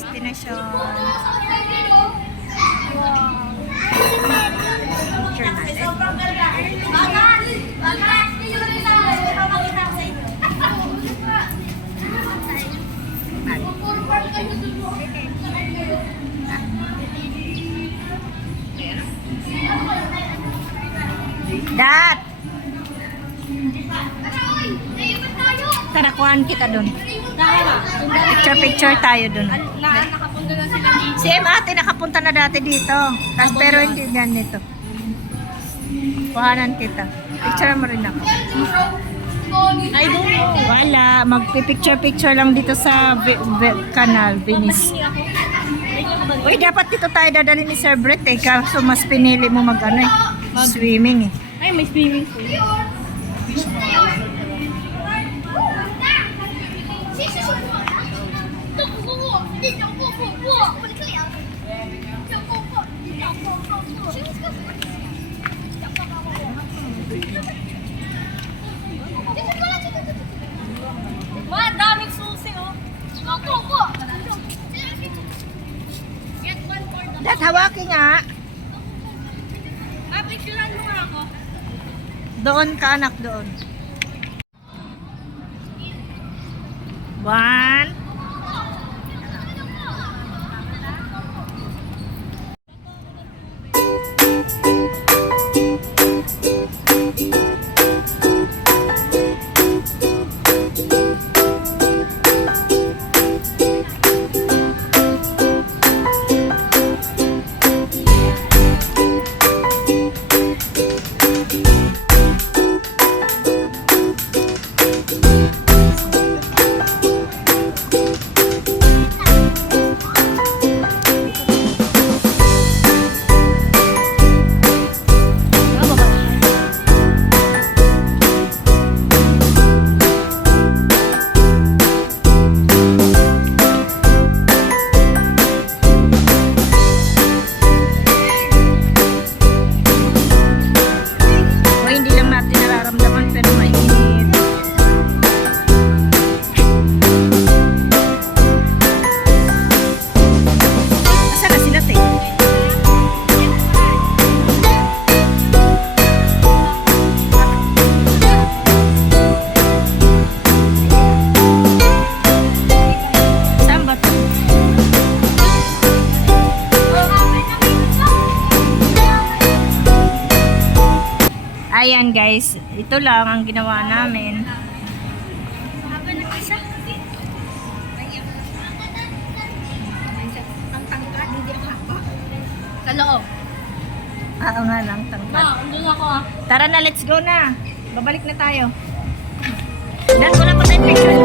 destination. Picture natin. Dat! Tara, kuhaan kita dun. Picture tayo dun. Nakapunta na sila dito. Si ate nakapunta na dati dito. Tapos pero hindi ganito. Kuhanan kita. Picture mo rin ako. I don't know. Wala. Magpipicture-picture lang dito sa canal, Venice. Uy, dapat dito tayo dadali ni Sir Brett eh. Kaso mas pinili mo mag-ano eh. Swimming eh. Ay, may swimming pool. Wah, daming susi oh. Dat, hawaki nga. Picturean mo nga ako. Doon ka anak, doon. 1. Hindi lang natin nararamdaman pero mainit. Asa na sila te? Saan ba to? Ayan guys, ito lang ang ginawa namin. Sa loob. Oo nga lang, tangkad. Andun ako ah. Tara na, let's go na. Babalik na tayo. Dan, wala pa tayong picture